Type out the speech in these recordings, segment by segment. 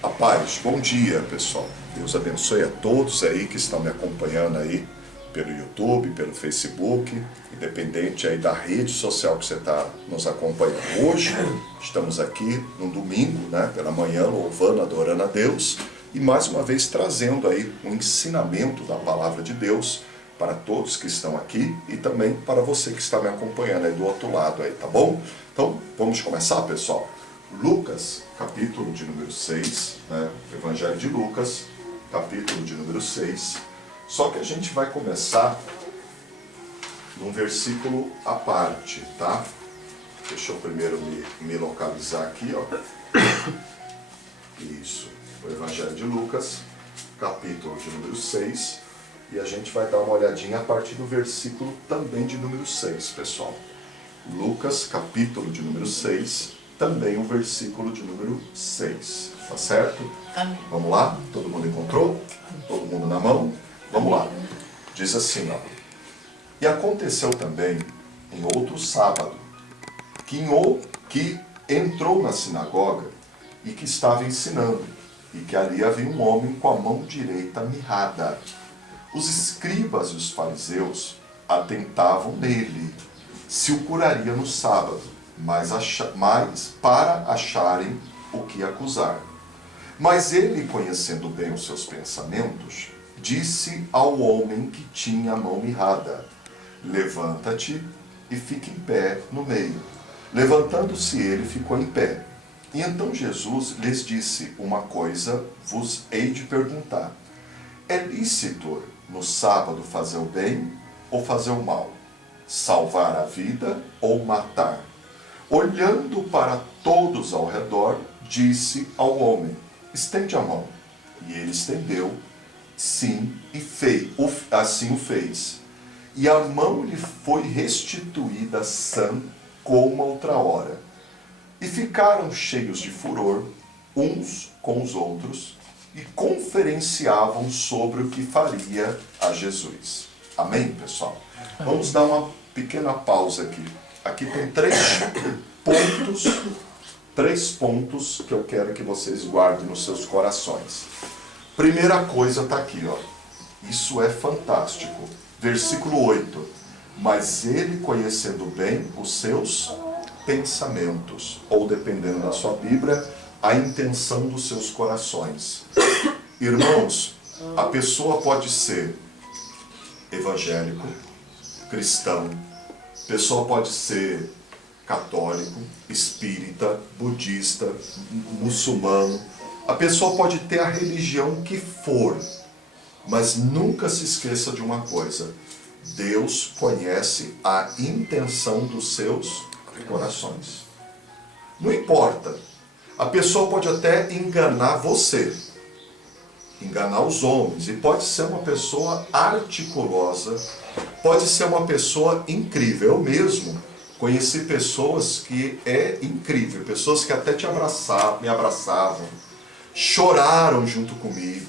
A paz, bom dia pessoal. Deus abençoe a todos aí que estão me acompanhando aí pelo YouTube, pelo Facebook, independente aí da rede social que você está nos acompanhando. Hoje estamos aqui no domingo, né, pela manhã, louvando, adorando a Deus e mais uma vez trazendo aí um ensinamento da palavra de Deus para todos que estão aqui e também para você que está me acompanhando aí do outro lado aí, tá bom? Então, vamos começar, pessoal? Lucas, capítulo de número 6, né? Evangelho de Lucas, capítulo de número 6. Só que a gente vai começar num versículo à parte, tá? Deixa eu primeiro me localizar aqui, ó. Isso, o Evangelho de Lucas, capítulo de número 6. E a gente vai dar uma olhadinha a partir do versículo também de número 6, pessoal. Lucas, capítulo de número 6, também o versículo de número 6. Tá certo? Amém. Vamos lá? Todo mundo encontrou? Todo mundo na mão? Vamos lá. Diz assim, ó. E aconteceu também, em outro sábado, que entrou na sinagoga e que estava ensinando, e que ali havia um homem com a mão direita mirrada. Os escribas e os fariseus atentavam nele, se o curaria no sábado, mas para acharem o que acusar. Mas ele, conhecendo bem os seus pensamentos, disse ao homem que tinha a mão mirrada: levanta-te e fique em pé no meio. Levantando-se ele, ficou em pé. E então Jesus lhes disse: uma coisa vos hei de perguntar. É lícito no sábado fazer o bem ou fazer o mal? Salvar a vida ou matar? Olhando para todos ao redor, disse ao homem: estende a mão. E ele estendeu, sim, e assim o fez. E a mão lhe foi restituída sã como outra hora. E ficaram cheios de furor, uns com os outros, e conferenciavam sobre o que faria a Jesus. Amém, pessoal? Vamos dar uma pequena pausa aqui. Aqui tem três pontos que eu quero que vocês guardem nos seus corações. Primeira coisa está aqui, ó. Isso é fantástico. Versículo 8. Mas ele, conhecendo bem os seus pensamentos, ou dependendo da sua Bíblia, a intenção dos seus corações. Irmãos, a pessoa pode ser evangélico, cristão, a pessoa pode ser católico, espírita, budista, muçulmano. A pessoa pode ter a religião que for, mas nunca se esqueça de uma coisa: Deus conhece a intenção dos seus corações. Não importa. A pessoa pode até enganar você, enganar os homens, e pode ser uma pessoa articulosa, pode ser uma pessoa incrível. Eu mesmo conheci pessoas que é incrível, pessoas que até me abraçavam, choraram junto comigo.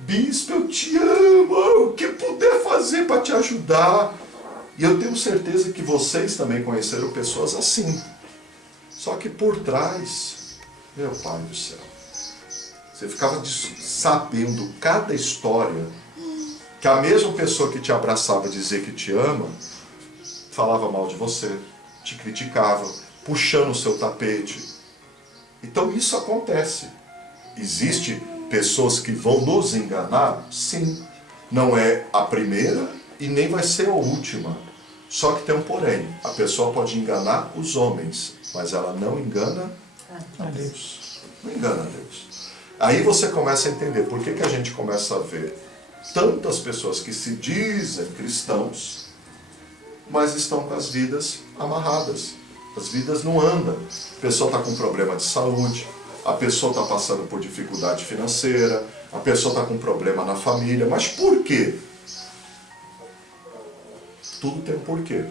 Bispo, eu te amo, o que puder fazer para te ajudar. E eu tenho certeza que vocês também conheceram pessoas assim. Só que por trás, meu Pai do céu, você ficava sabendo cada história, que a mesma pessoa que te abraçava dizer que te ama, falava mal de você, te criticava, puxando o seu tapete. Então isso acontece. Existe pessoas que vão nos enganar? Sim. Não é a primeira e nem vai ser a última. Só que tem um porém. A pessoa pode enganar os homens, mas ela não engana a Deus. Não engana a Deus. Aí você começa a entender por que a gente começa a ver tantas pessoas que se dizem cristãos, mas estão com as vidas amarradas. As vidas não andam. A pessoa está com problema de saúde, a pessoa está passando por dificuldade financeira, a pessoa está com problema na família. Mas por quê? Tudo tem um porquê.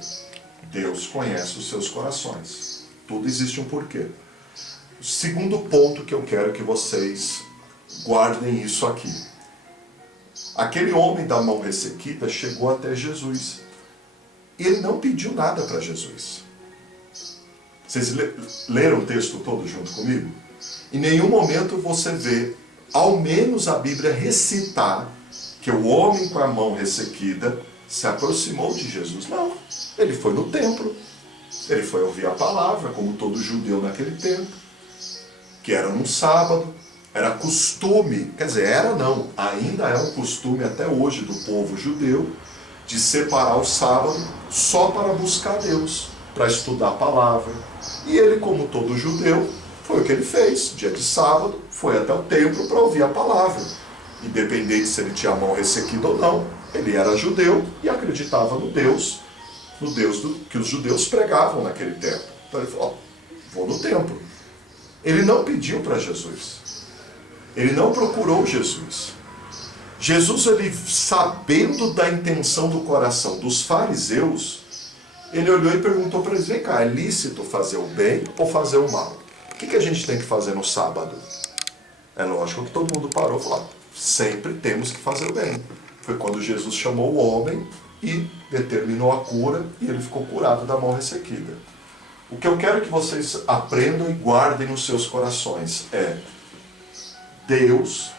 Deus conhece os seus corações. Tudo existe um porquê. O segundo ponto que eu quero que vocês guardem isso aqui. Aquele homem da mão ressequida chegou até Jesus. Ele não pediu nada para Jesus. Vocês leram o texto todo junto comigo? Em nenhum momento você vê, ao menos a Bíblia recitar, que o homem com a mão ressequida se aproximou de Jesus. Não, ele foi no templo, ele foi ouvir a palavra, como todo judeu naquele tempo, que era num sábado, era costume, quer dizer, era não, ainda é um costume até hoje do povo judeu, de separar o sábado só para buscar Deus, para estudar a palavra. E ele, como todo judeu, foi o que ele fez. Dia de sábado, foi até o templo para ouvir a palavra. Independente se ele tinha a mão ressequida ou não, ele era judeu e acreditava no Deus que os judeus pregavam naquele tempo. Então ele falou, vou no templo. Ele não pediu para Jesus. Ele não procurou Jesus. Jesus, ele, sabendo da intenção do coração dos fariseus, ele olhou e perguntou para eles, vem cá, é lícito fazer o bem ou fazer o mal? O que a gente tem que fazer no sábado? É lógico que todo mundo parou e falou, sempre temos que fazer o bem. Foi quando Jesus chamou o homem e determinou a cura, e ele ficou curado da mão ressequida. O que eu quero que vocês aprendam e guardem nos seus corações é, Deus,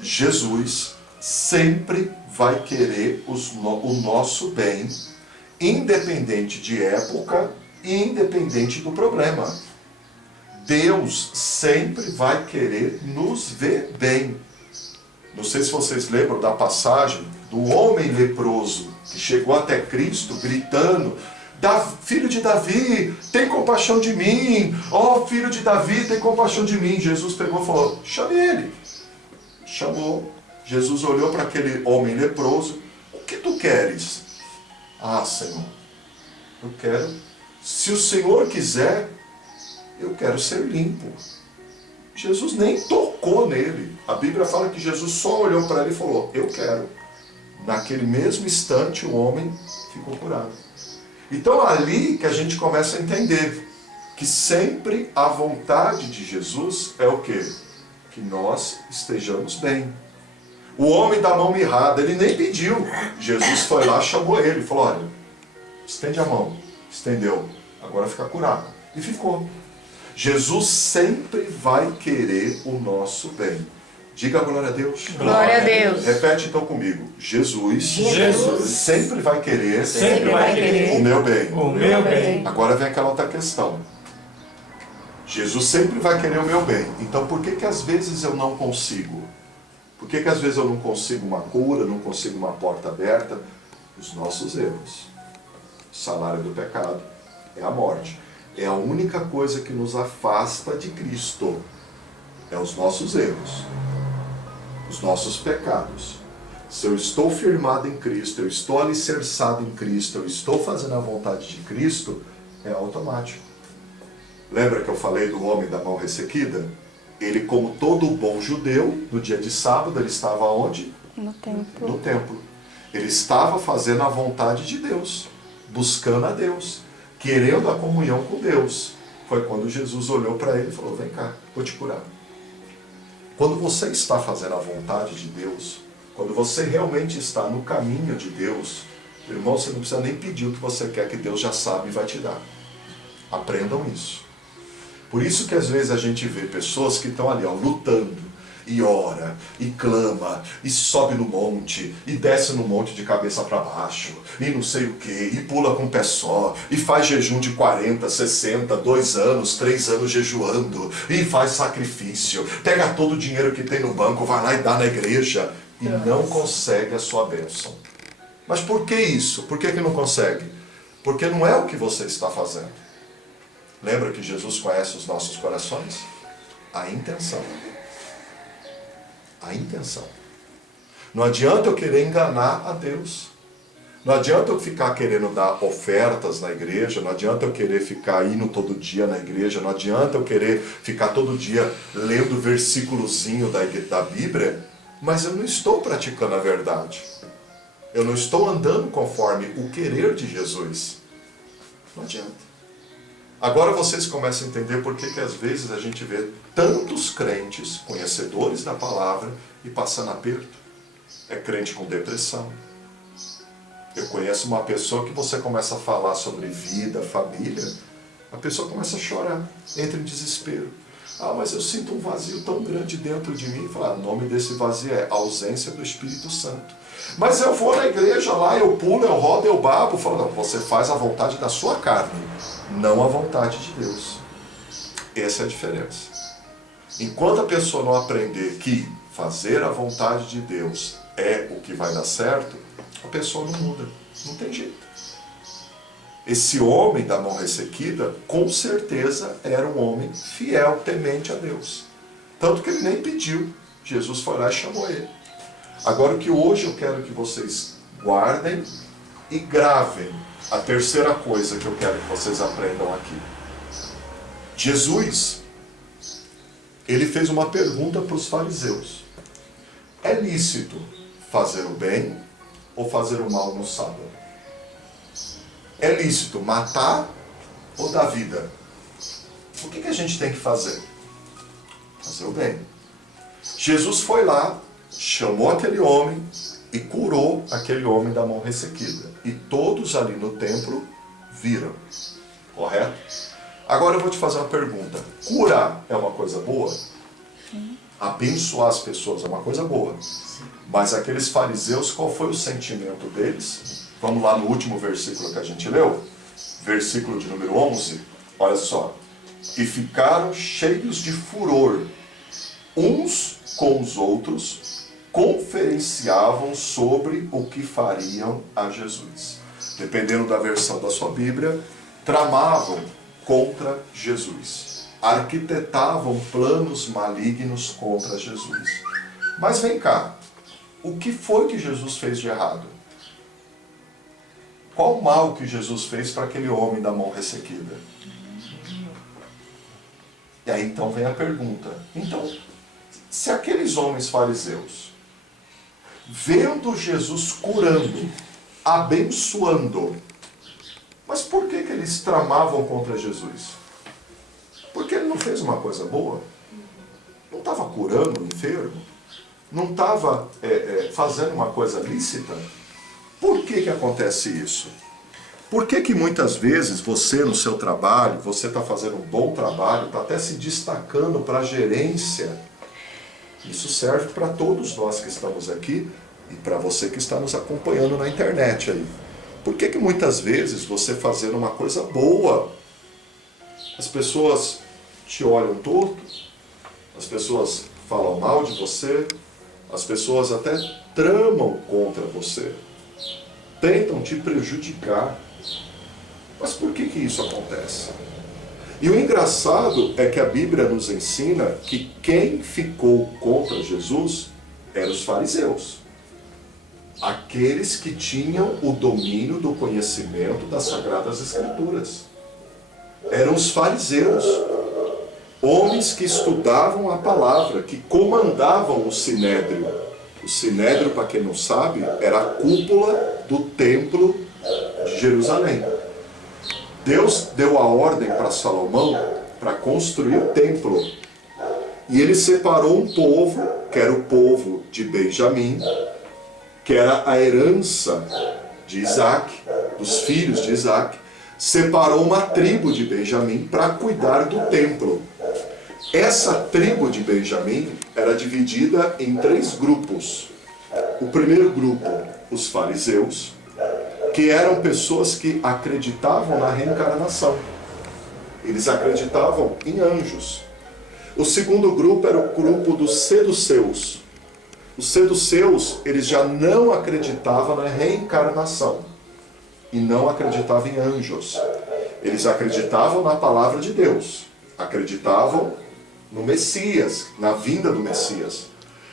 Jesus, sempre vai querer o nosso bem, independente de época e independente do problema. Deus sempre vai querer nos ver bem. Não sei se vocês lembram da passagem do homem leproso que chegou até Cristo gritando, filho de Davi, tem compaixão de mim, ó filho de Davi, tem compaixão de mim. Jesus pegou e falou, chame ele. Chamou. Jesus olhou para aquele homem leproso, o que tu queres? Ah, Senhor, eu quero, se o Senhor quiser, eu quero ser limpo. Jesus nem tocou nele. A Bíblia fala que Jesus só olhou para ele e falou, eu quero. Naquele mesmo instante o homem ficou curado. Então é ali que a gente começa a entender que sempre a vontade de Jesus é o quê? Que nós estejamos bem. O homem da mão mirrada, ele nem pediu. Jesus foi lá, chamou ele, falou, olha, estende a mão. Estendeu. Agora fica curado. E ficou. Jesus sempre vai querer o nosso bem. Diga glória a Deus. Glória a Deus. Repete então comigo. Jesus sempre vai querer, querer o meu bem. o meu bem. Agora vem aquela outra questão. Jesus sempre vai querer o meu bem. Então por que às vezes eu não consigo? Por que às vezes eu não consigo uma cura, não consigo uma porta aberta? Os nossos erros. O salário do pecado é a morte. É a única coisa que nos afasta de Cristo. É os nossos erros. Os nossos pecados. Se eu estou firmado em Cristo, eu estou alicerçado em Cristo, eu estou fazendo a vontade de Cristo, é automático. Lembra que eu falei do homem da mão ressequida? Ele, como todo bom judeu, no dia de sábado, ele estava onde? No templo. No templo. Ele estava fazendo a vontade de Deus, buscando a Deus, querendo a comunhão com Deus. Foi quando Jesus olhou para ele e falou, vem cá, vou te curar. Quando você está fazendo a vontade de Deus, quando você realmente está no caminho de Deus, irmão, você não precisa nem pedir o que você quer, que Deus já sabe e vai te dar. Aprendam isso. Por isso que às vezes a gente vê pessoas que estão ali, ó, lutando, e ora, e clama, e sobe no monte, e desce no monte de cabeça para baixo, e não sei o que, e pula com o pé só, e faz jejum de 40, 60, 2 anos, 3 anos jejuando, e faz sacrifício, pega todo o dinheiro que tem no banco, vai lá e dá na igreja, e não consegue a sua bênção. Mas por que isso? Por que não consegue? Porque não é o que você está fazendo. Lembra que Jesus conhece os nossos corações? A intenção. A intenção. Não adianta eu querer enganar a Deus. Não adianta eu ficar querendo dar ofertas na igreja, não adianta eu querer ficar indo todo dia na igreja, não adianta eu querer ficar todo dia lendo o versículozinho da Bíblia, mas eu não estou praticando a verdade. Eu não estou andando conforme o querer de Jesus. Não adianta. Agora vocês começam a entender por que às vezes a gente vê tantos crentes, conhecedores da palavra, e passando aperto. É crente com depressão. Eu conheço uma pessoa que você começa a falar sobre vida, família, a pessoa começa a chorar, entra em desespero. Ah, mas eu sinto um vazio tão grande dentro de mim. Fala, o nome desse vazio é ausência do Espírito Santo. Mas eu vou na igreja lá, eu pulo, eu rodo, eu babo. Fala, não, você faz a vontade da sua carne, não a vontade de Deus. Essa é a diferença. Enquanto a pessoa não aprender que fazer a vontade de Deus é o que vai dar certo, a pessoa não muda, não tem jeito. Esse homem da mão ressequida, com certeza, era um homem fiel, temente a Deus. Tanto que ele nem pediu. Jesus foi lá e chamou ele. Agora, o que hoje eu quero que vocês guardem e gravem, a terceira coisa que eu quero que vocês aprendam aqui. Jesus, ele fez uma pergunta para os fariseus. É lícito fazer o bem ou fazer o mal no sábado? É lícito matar ou dar vida? O que a gente tem que fazer? Fazer o bem. Jesus foi lá, chamou aquele homem e curou aquele homem da mão ressequida. E todos ali no templo viram. Correto? Agora eu vou te fazer uma pergunta. Curar é uma coisa boa? Abençoar as pessoas é uma coisa boa. Mas aqueles fariseus, qual foi o sentimento deles? Vamos lá no último versículo que a gente leu, versículo de número 11, olha só. E ficaram cheios de furor, uns com os outros, conferenciavam sobre o que fariam a Jesus. Dependendo da versão da sua Bíblia, tramavam contra Jesus. Arquitetavam planos malignos contra Jesus. Mas vem cá, o que foi que Jesus fez de errado? Qual o mal que Jesus fez para aquele homem da mão ressequida? E aí então vem a pergunta. Então, se aqueles homens fariseus, vendo Jesus curando, abençoando, mas por que eles tramavam contra Jesus? Porque ele não fez uma coisa boa? Não estava curando o enfermo? Não estava fazendo uma coisa lícita? Por que acontece isso? Por que muitas vezes você no seu trabalho, você está fazendo um bom trabalho, está até se destacando para a gerência? Isso serve para todos nós que estamos aqui e para você que está nos acompanhando na internet aí. Por que muitas vezes você fazendo uma coisa boa, as pessoas te olham torto, as pessoas falam mal de você, as pessoas até tramam contra você? Tentam te prejudicar. Mas por que isso acontece? E o engraçado é que a Bíblia nos ensina que quem ficou contra Jesus eram os fariseus. Aqueles que tinham o domínio do conhecimento das Sagradas Escrituras. Eram os fariseus. Homens que estudavam a palavra, que comandavam o sinédrio. O sinédrio, para quem não sabe, era a cúpula do templo de Jerusalém. Deus deu a ordem para Salomão para construir o templo. E ele separou um povo, que era o povo de Benjamim, que era a herança de Isaac, dos filhos de Isaac. Separou uma tribo de Benjamim para cuidar do templo. Essa tribo de Benjamim era dividida em 3 grupos. O primeiro grupo, os fariseus, que eram pessoas que acreditavam na reencarnação. Eles acreditavam em anjos. O segundo grupo era o grupo dos seduceus. Os seduceus, eles já não acreditavam na reencarnação e não acreditavam em anjos. Eles acreditavam na palavra de Deus, acreditavam no Messias, na vinda do Messias.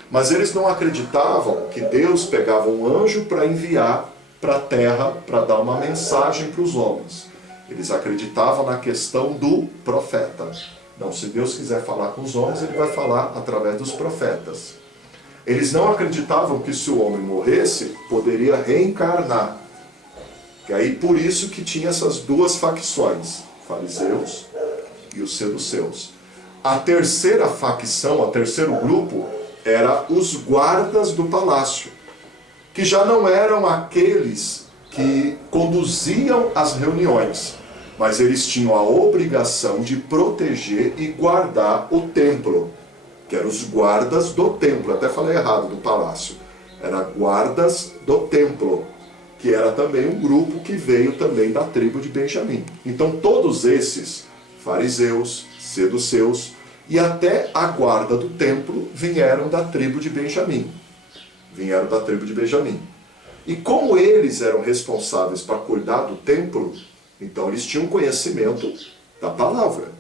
Mas eles não acreditavam que Deus pegava um anjo para enviar para a terra, para dar uma mensagem para os homens. Eles acreditavam na questão do profeta. Não, se Deus quiser falar com os homens, ele vai falar através dos profetas. Eles não acreditavam que se o homem morresse, poderia reencarnar. E aí por isso que tinha essas 2 facções, fariseus e os seduceus. A terceira facção, o terceiro grupo, era os guardas do palácio, que já não eram aqueles que conduziam as reuniões, mas eles tinham a obrigação de proteger e guardar o templo, que eram os guardas do templo. Até falei errado, do palácio. Era guardas do templo, que era também um grupo que veio também da tribo de Benjamim. Então todos esses, fariseus, seduceus e até a guarda do templo, vieram da tribo de Benjamim. Vieram da tribo de Benjamim. E como eles eram responsáveis para cuidar do templo, então eles tinham conhecimento da palavra.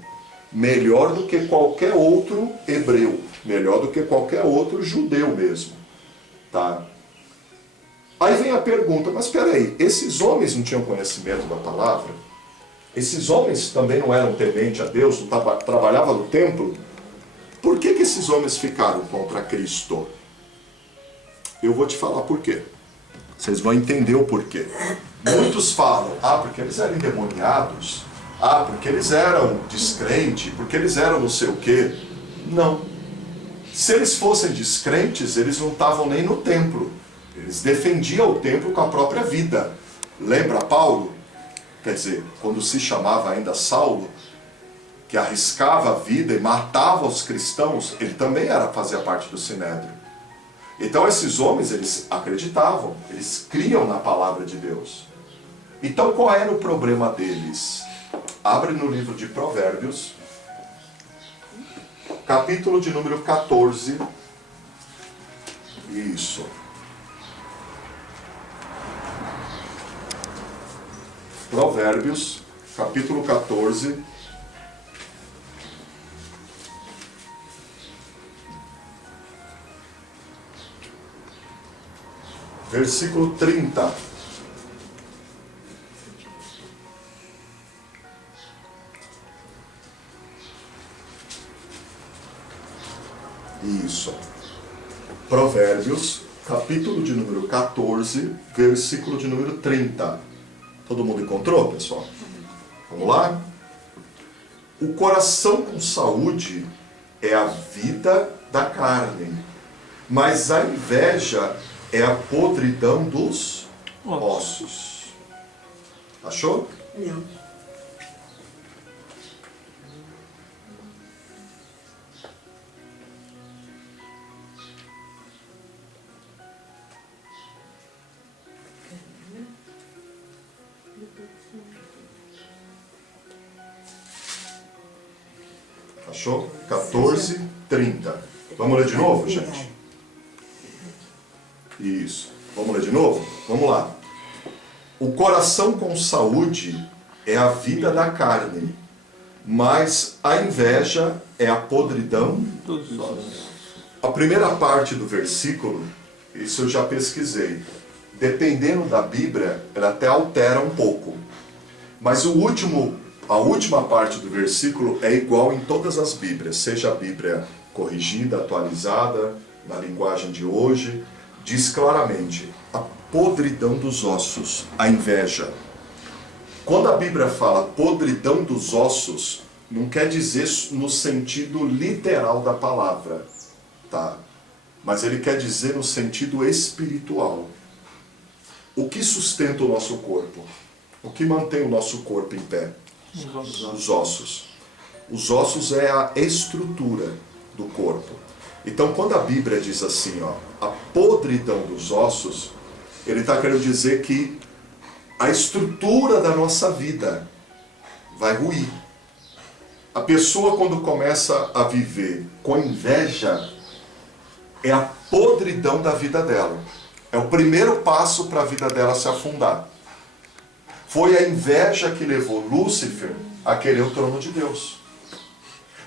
Melhor do que qualquer outro hebreu. Melhor do que qualquer outro judeu mesmo. Tá? Aí vem a pergunta, mas espera aí, esses homens não tinham conhecimento da palavra? Esses homens também não eram tementes a Deus, não trabalhavam no templo? Por que esses homens ficaram contra Cristo? Eu vou te falar por quê. Vocês vão entender o porquê. Muitos falam, porque eles eram endemoniados, porque eles eram descrentes, porque eles eram não sei o quê. Não. Se eles fossem descrentes, eles não estavam nem no templo. Eles defendiam o templo com a própria vida. Lembra Paulo? Quer dizer, quando se chamava ainda Saulo, que arriscava a vida e matava os cristãos, ele também fazia parte do Sinédrio. Então esses homens, eles acreditavam, eles criam na palavra de Deus. Então qual era o problema deles? Abre no livro de Provérbios, capítulo de número 14. Isso. Provérbios, capítulo 14. Versículo 30. Isso. Provérbios, capítulo de número 14, versículo de número 30. Todo mundo encontrou, pessoal? Vamos lá? O coração com saúde é a vida da carne, mas a inveja é a podridão dos ossos. Achou? Não. Achou? 14, 30. Vamos ler de novo, gente? Isso. Vamos ler de novo? Vamos lá. O coração com saúde é a vida da carne, mas a inveja é a podridão dos ossos. A primeira parte do versículo, isso eu já pesquisei. Dependendo da Bíblia, ela até altera um pouco. Mas a última parte do versículo é igual em todas as Bíblias, seja a Bíblia corrigida, atualizada, na linguagem de hoje, diz claramente, a podridão dos ossos, a inveja. Quando a Bíblia fala podridão dos ossos, não quer dizer no sentido literal da palavra, tá? Mas ele quer dizer no sentido espiritual. O que sustenta o nosso corpo? O que mantém o nosso corpo em pé? Os ossos. Os ossos é a estrutura do corpo. Então, quando a Bíblia diz assim, a podridão dos ossos, ele está querendo dizer que a estrutura da nossa vida vai ruir. A pessoa, quando começa a viver com inveja, é a podridão da vida dela. É o primeiro passo para a vida dela se afundar. Foi a inveja que levou Lúcifer a querer o trono de Deus.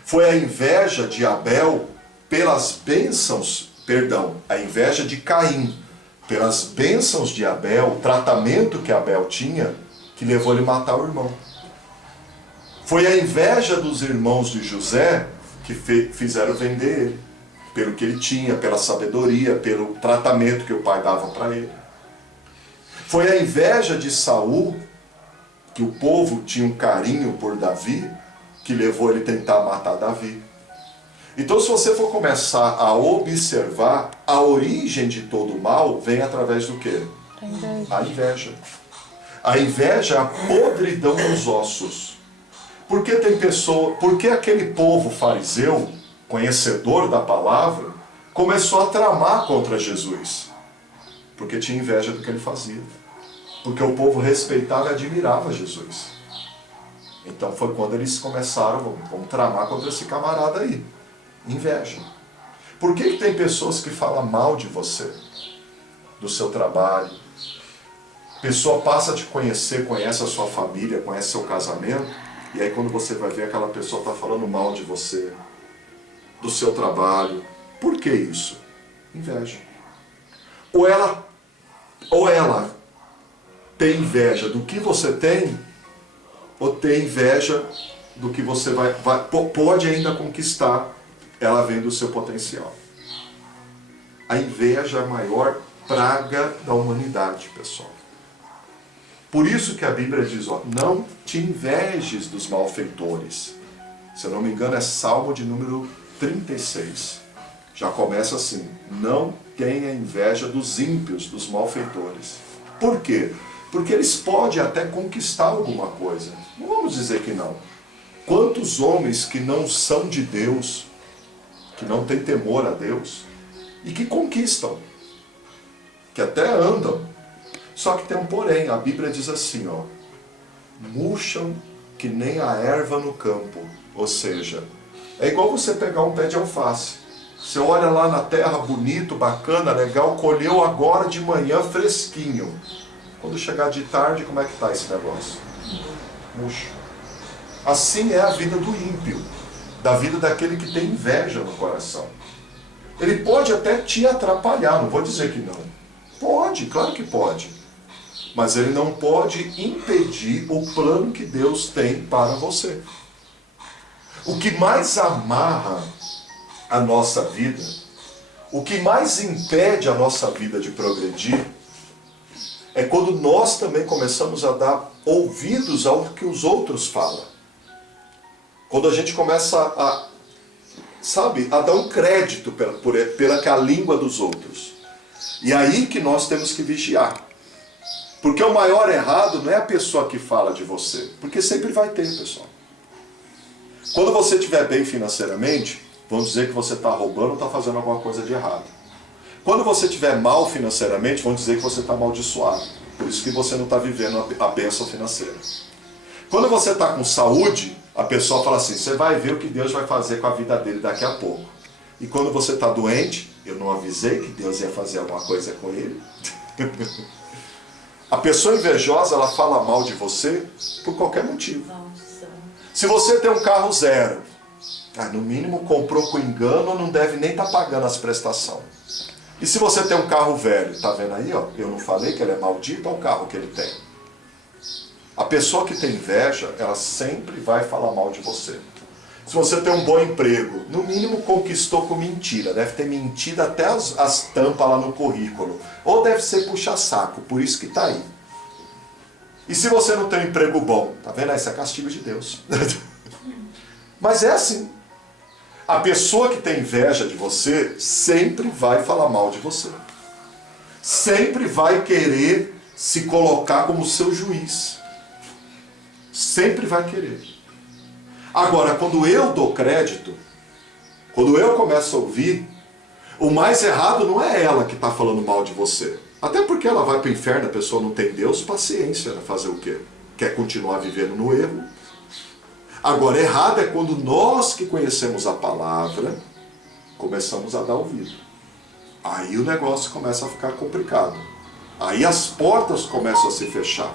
Foi a inveja de Abel pelas bênçãos, a inveja de Caim pelas bênçãos de Abel, o tratamento que Abel tinha, que levou ele a matar o irmão. Foi a inveja dos irmãos de José que fizeram vender ele, pelo que ele tinha, pela sabedoria, pelo tratamento que o pai dava para ele. Foi a inveja de Saul, que o povo tinha um carinho por Davi, que levou ele a tentar matar Davi. Então, se você for começar a observar, a origem de todo o mal vem através do quê? A inveja. A inveja é a podridão dos ossos. Por que aquele povo fariseu, conhecedor da palavra, começou a tramar contra Jesus? Porque tinha inveja do que ele fazia. Porque o povo respeitava e admirava Jesus. Então foi quando eles começaram, vamos tramar contra esse camarada aí. Inveja. Por que tem pessoas que falam mal de você? Do seu trabalho? A pessoa passa a te conhecer, conhece a sua família, conhece seu casamento, e aí quando você vai ver, aquela pessoa está falando mal de você, do seu trabalho. Por que isso? Inveja. Ou ela tem inveja do que você tem, ou tem inveja do que você pode ainda conquistar, ela vem do seu potencial. A inveja é a maior praga da humanidade, pessoal. Por isso que a Bíblia diz, ó, não te invejes dos malfeitores. Se eu não me engano é Salmo de número 36. Já começa assim, não tenha inveja dos ímpios, dos malfeitores. Por quê? Porque eles podem até conquistar alguma coisa. Não vamos dizer que não. Quantos homens que não são de Deus, que não têm temor a Deus, e que conquistam, que até andam. Só que tem um porém, a Bíblia diz assim, ó, murcham que nem a erva no campo. Ou seja, é igual você pegar um pé de alface. Você olha lá na terra, bonito, bacana, legal, colheu agora de manhã fresquinho. Quando chegar de tarde, como é que está esse negócio? Murcho. Assim é a vida do ímpio, da vida daquele que tem inveja no coração. Ele pode até te atrapalhar, não vou dizer que não. Pode, claro que pode. Mas ele não pode impedir o plano que Deus tem para você. O que mais amarra a nossa vida, o que mais impede a nossa vida de progredir, é quando nós também começamos a dar ouvidos ao que os outros falam. Quando a gente começa a dar um crédito pela língua dos outros. E é aí que nós temos que vigiar. Porque o maior errado não é a pessoa que fala de você. Porque sempre vai ter, pessoal. Quando você estiver bem financeiramente, vamos dizer que você está roubando ou está fazendo alguma coisa de errado. Quando você estiver mal financeiramente, vão dizer que você está amaldiçoado. Por isso que você não está vivendo a bênção financeira. Quando você está com saúde, a pessoa fala assim, você vai ver o que Deus vai fazer com a vida dele daqui a pouco. E quando você está doente, eu não avisei que Deus ia fazer alguma coisa com ele. A pessoa invejosa, ela fala mal de você por qualquer motivo. Se você tem um carro zero, no mínimo comprou com engano, não deve nem estar pagando as prestações. E se você tem um carro velho, tá vendo aí, ó? Eu não falei que ele é maldito, olha o carro que ele tem. A pessoa que tem inveja, ela sempre vai falar mal de você. Se você tem um bom emprego, no mínimo conquistou com mentira, deve ter mentido até as tampas lá no currículo. Ou deve ser puxa-saco, por isso que está aí. E se você não tem um emprego bom, tá vendo? Isso é castigo de Deus. Mas é assim. A pessoa que tem inveja de você sempre vai falar mal de você. Sempre vai querer se colocar como seu juiz. Sempre vai querer. Agora, quando eu dou crédito, quando eu começo a ouvir, o mais errado não é ela que está falando mal de você. Até porque ela vai para o inferno, a pessoa não tem Deus, paciência, né? Fazer o quê? Quer continuar vivendo no erro? Agora, errado é quando nós que conhecemos a palavra, começamos a dar ouvido. Aí o negócio começa a ficar complicado. Aí as portas começam a se fechar.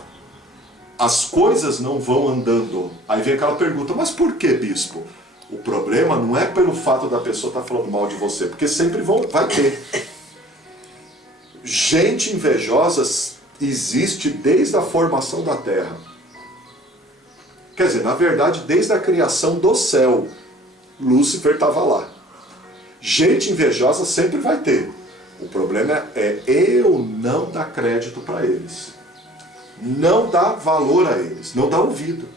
As coisas não vão andando. Aí vem aquela pergunta, mas por que, bispo? O problema não é pelo fato da pessoa estar falando mal de você, porque sempre vai ter. Gente invejosa existe desde a formação da terra. Quer dizer, na verdade, desde a criação do céu, Lúcifer estava lá. Gente invejosa sempre vai ter. O problema é eu não dar crédito para eles. Não dá valor a eles, não dá ouvido.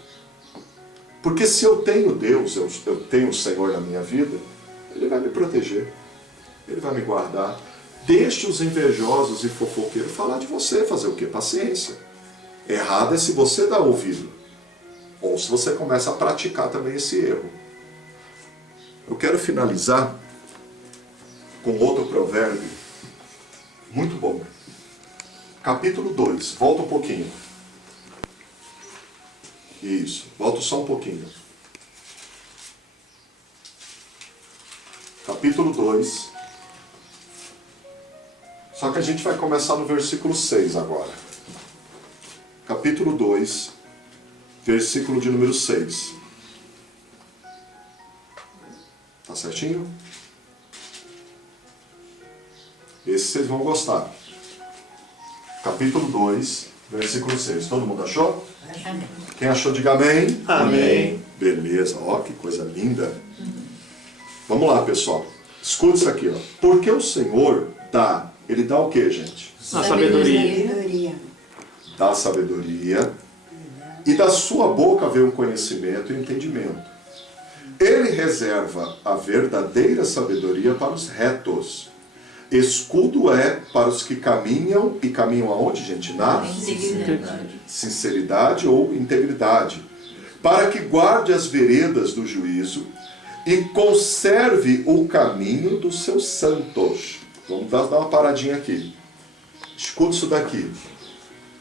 Porque se eu tenho Deus, eu tenho o Senhor na minha vida, Ele vai me proteger, Ele vai me guardar. Deixe os invejosos e fofoqueiros falar de você, fazer o quê? Paciência. Errado é se você dá ouvido, ou se você começa a praticar também esse erro. Eu quero finalizar com outro provérbio muito bom. Capítulo 2, volta um pouquinho. Isso, volta só um pouquinho. Capítulo 2. Só que a gente vai começar no versículo 6 agora. Capítulo 2, versículo de número 6. Tá certinho? Esse vocês vão gostar. Capítulo 2, versículo 6. Todo mundo achou? Quem achou, diga amém. Amém. Beleza, ó, que coisa linda. Vamos lá, pessoal. Escuta isso aqui, ó. Porque o Senhor dá. Ele dá o que, gente? A sabedoria. Dá sabedoria. E da sua boca vem o conhecimento e o entendimento. Ele reserva a verdadeira sabedoria para os retos. Escudo é para os que caminham, e caminham aonde, gente? Na sinceridade ou integridade. Para que guarde as veredas do juízo e conserve o caminho dos seus santos. Vamos dar uma paradinha aqui. Escuta isso daqui.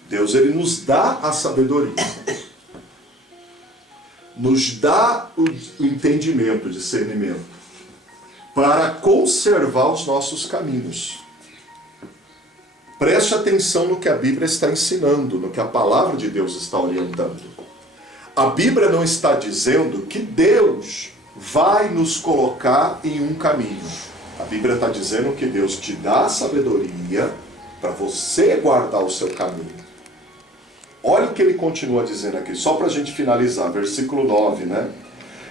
Deus, ele nos dá a sabedoria. Nos dá o entendimento, o discernimento, para conservar os nossos caminhos. Preste atenção no que a Bíblia está ensinando, no que a palavra de Deus está orientando. A Bíblia não está dizendo que Deus vai nos colocar em um caminho. A Bíblia está dizendo que Deus te dá a sabedoria para você guardar o seu caminho. Olha o que ele continua dizendo aqui, só para a gente finalizar, versículo 9, né?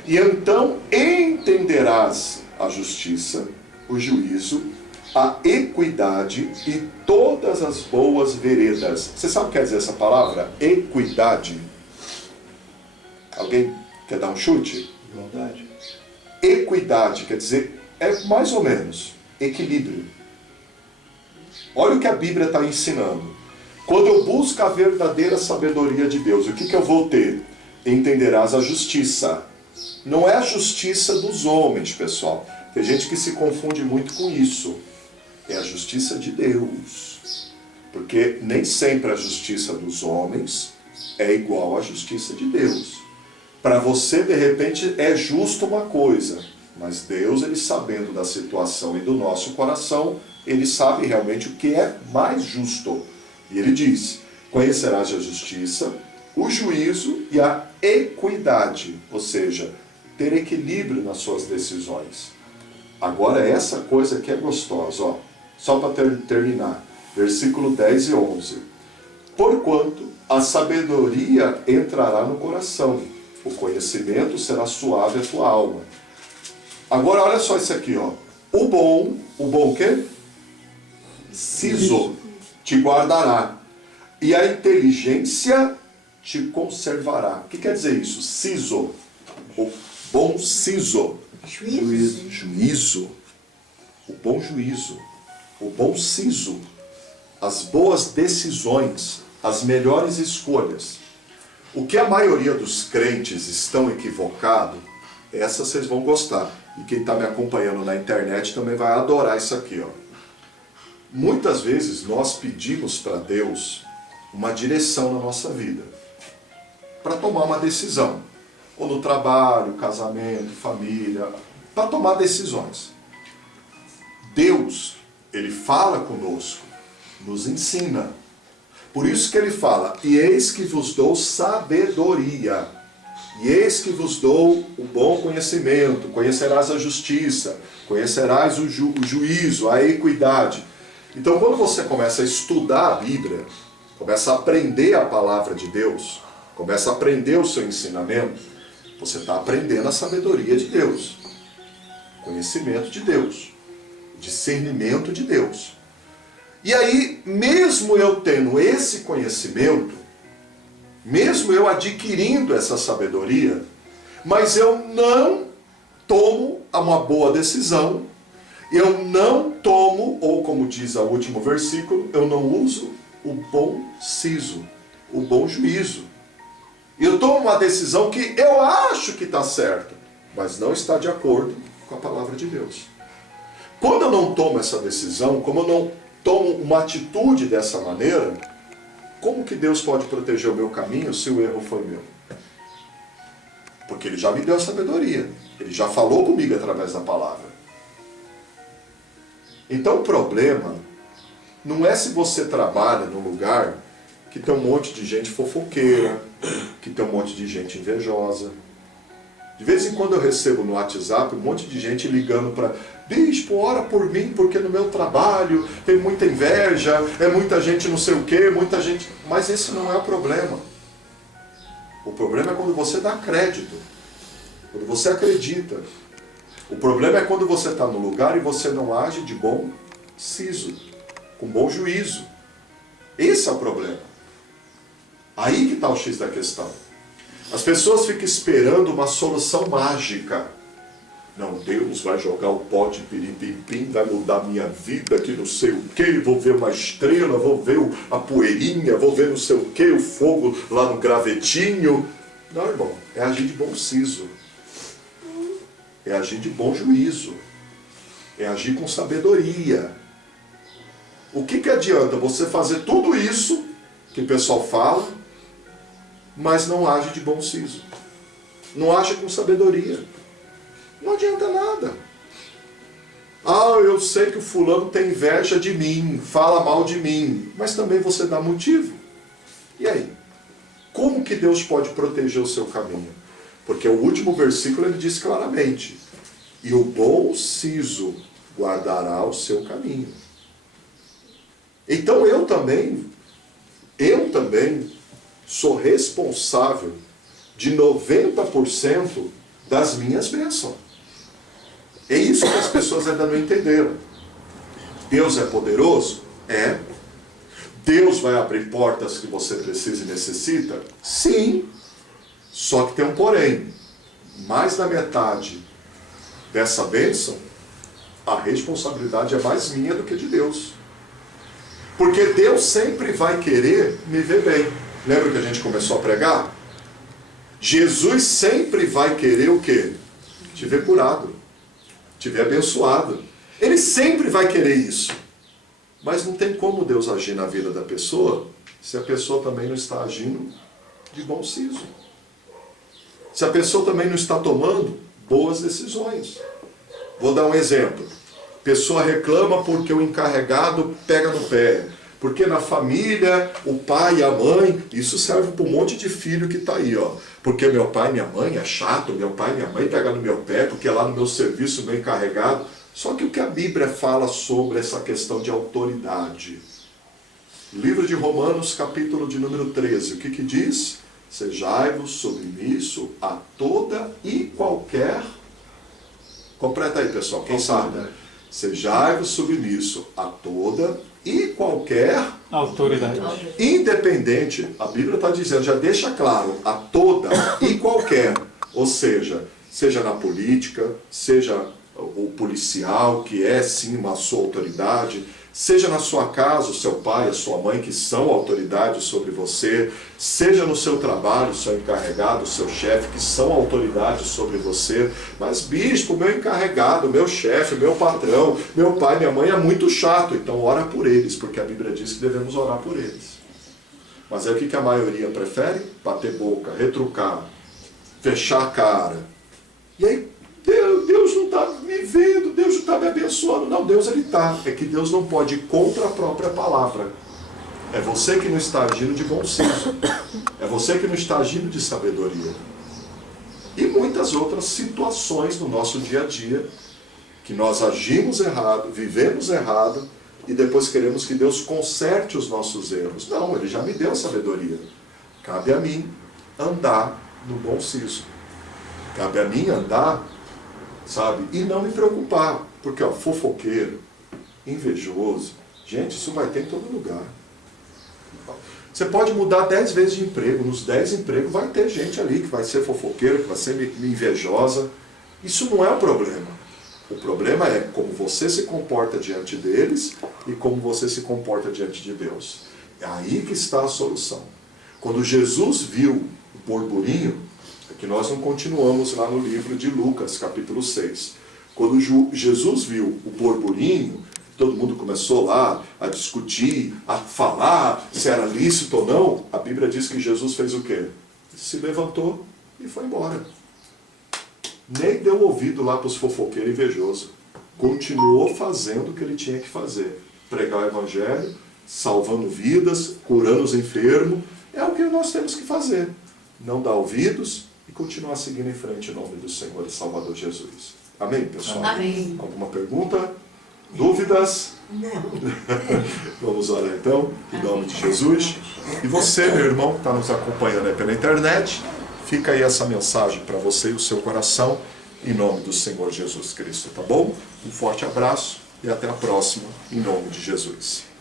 E então entenderás a justiça, o juízo, a equidade e todas as boas veredas. Você sabe o que quer dizer essa palavra? Equidade. Alguém quer dar um chute? Igualdade. Equidade quer dizer, é mais ou menos, equilíbrio. Olha o que a Bíblia está ensinando. Quando eu busco a verdadeira sabedoria de Deus, o que eu vou ter? Entenderás a justiça. Não é a justiça dos homens, pessoal. Tem gente que se confunde muito com isso. É a justiça de Deus. Porque nem sempre a justiça dos homens é igual à justiça de Deus. Para você, de repente, é justo uma coisa, mas Deus, ele sabendo da situação e do nosso coração, ele sabe realmente o que é mais justo. E ele diz, conhecerás a justiça, o juízo e a equidade, ou seja, ter equilíbrio nas suas decisões. Agora essa coisa que é gostosa, ó, só para terminar, versículo 10 e 11. Porquanto a sabedoria entrará no coração, o conhecimento será suave a tua alma. Agora olha só isso aqui, ó. O bom o quê? Siso te guardará, e a inteligência te conservará. O que quer dizer isso? Siso, o bom siso. Juízo. O bom juízo. O bom siso. As boas decisões, as melhores escolhas. O que a maioria dos crentes estão equivocados, essa vocês vão gostar. E quem está me acompanhando na internet também vai adorar isso aqui, ó. Muitas vezes nós pedimos para Deus uma direção na nossa vida, para tomar uma decisão, ou no trabalho, casamento, família, para tomar decisões. Deus, ele fala conosco, nos ensina. Por isso que ele fala, e eis que vos dou sabedoria, e eis que vos dou o bom conhecimento, conhecerás a justiça, conhecerás o juízo, a equidade. Então, quando você começa a estudar a Bíblia, começa a aprender a palavra de Deus, começa a aprender o seu ensinamento, você está aprendendo a sabedoria de Deus, conhecimento de Deus, discernimento de Deus. E aí, mesmo eu tendo esse conhecimento, mesmo eu adquirindo essa sabedoria, mas eu não tomo uma boa decisão, eu não tomo, ou como diz o último versículo, eu não uso o bom siso, o bom juízo. E eu tomo uma decisão que eu acho que está certa, mas não está de acordo com a palavra de Deus. Quando eu não tomo essa decisão, como eu não tomo uma atitude dessa maneira, como que Deus pode proteger o meu caminho se o erro foi meu? Porque Ele já me deu a sabedoria. Ele já falou comigo através da palavra. Então o problema não é se você trabalha num lugar que tem um monte de gente fofoqueira, que tem um monte de gente invejosa. De vez em quando eu recebo no WhatsApp um monte de gente ligando para: bispo, ora por mim, porque no meu trabalho tem muita inveja, é muita gente não sei o quê, muita gente... Mas esse não é o problema. O problema é quando você dá crédito, quando você acredita. O problema é quando você está no lugar e você não age de bom siso, com bom juízo. Esse é o problema. Aí que está o X da questão. As pessoas ficam esperando uma solução mágica. Não, Deus vai jogar o pó de piripim, vai mudar minha vida, que não sei o quê, vou ver uma estrela, vou ver a poeirinha, vou ver não sei o quê, o fogo lá no gravetinho. Não, irmão, é agir de bom siso. É agir de bom juízo. É agir com sabedoria. O que adianta você fazer tudo isso que o pessoal fala, mas não age de bom siso? Não age com sabedoria. Não adianta nada. Ah, eu sei que o fulano tem inveja de mim, fala mal de mim, mas também você dá motivo. E aí? Como que Deus pode proteger o seu caminho? Porque o último versículo ele diz claramente: e o bom siso guardará o seu caminho. Então eu também sou responsável de 90% das minhas bênçãos. É isso que as pessoas ainda não entenderam. Deus é poderoso? É. Deus vai abrir portas que você precisa e necessita? Sim. Só que tem um porém. Mais da metade dessa bênção, a responsabilidade é mais minha do que de Deus. Porque Deus sempre vai querer me ver bem. Lembra que a gente começou a pregar? Jesus sempre vai querer o quê? Te ver curado, te ver abençoado. Ele sempre vai querer isso. Mas não tem como Deus agir na vida da pessoa se a pessoa também não está agindo de bom siso. Se a pessoa também não está tomando boas decisões. Vou dar um exemplo. A pessoa reclama porque o encarregado pega no pé. Porque na família, o pai e a mãe, isso serve para um monte de filho que está aí, ó. Porque meu pai e minha mãe é chato, meu pai e minha mãe pegam no meu pé, porque lá no meu serviço, meu encarregado. Só que o que a Bíblia fala sobre essa questão de autoridade? Livro de Romanos, capítulo de número 13, o que diz? Sejai-vos submisso a toda e qualquer... Completa aí, pessoal, quem sabe? Sejai-vos submisso a toda e qualquer autoridade. Independente, a Bíblia está dizendo, já deixa claro, a toda e qualquer. Ou seja na política, seja o policial, que é sim uma sua autoridade, seja na sua casa, o seu pai, a sua mãe, que são autoridades sobre você, seja no seu trabalho, o seu encarregado, o seu chefe, que são autoridades sobre você. Mas bispo, meu encarregado, meu chefe, meu patrão, meu pai, minha mãe é muito chato, então ora por eles, porque a Bíblia diz que devemos orar por eles. Mas é o que a maioria prefere? Bater boca, retrucar, fechar a cara. E aí, Deus não está me vendo, Deus não está me abençoando. Não, Deus ele está. É que Deus não pode ir contra a própria palavra. É você que não está agindo de bom senso. É você que não está agindo de sabedoria. E muitas outras situações no nosso dia a dia, que nós agimos errado, vivemos errado, e depois queremos que Deus conserte os nossos erros. Não, Ele já me deu a sabedoria. Cabe a mim andar no bom senso. Cabe a mim andar, sabe? E não me preocupar, porque ó, fofoqueiro, invejoso, gente, isso vai ter em todo lugar. Você pode mudar 10 vezes de emprego, nos 10 empregos vai ter gente ali que vai ser fofoqueira, que vai ser invejosa. Isso não é o problema. O problema é como você se comporta diante deles e como você se comporta diante de Deus. É aí que está a solução. Quando Jesus viu o burburinho, é que nós não continuamos lá no livro de Lucas, capítulo 6. Quando Jesus viu o burburinho, todo mundo começou lá a discutir, a falar se era lícito ou não. A Bíblia diz que Jesus fez o quê? Se levantou e foi embora. Nem deu ouvido lá para os fofoqueiros invejosos. Continuou fazendo o que ele tinha que fazer. Pregar o Evangelho, salvando vidas, curando os enfermos. É o que nós temos que fazer. Não dar ouvidos e continuar seguindo em frente em nome do Senhor e Salvador Jesus. Amém, pessoal? Amém. Alguma pergunta? Dúvidas? Não. Vamos orar então, em nome de Jesus. E você, meu irmão, que está nos acompanhando aí pela internet, fica aí essa mensagem para você e o seu coração, em nome do Senhor Jesus Cristo, tá bom? Um forte abraço e até a próxima, em nome de Jesus.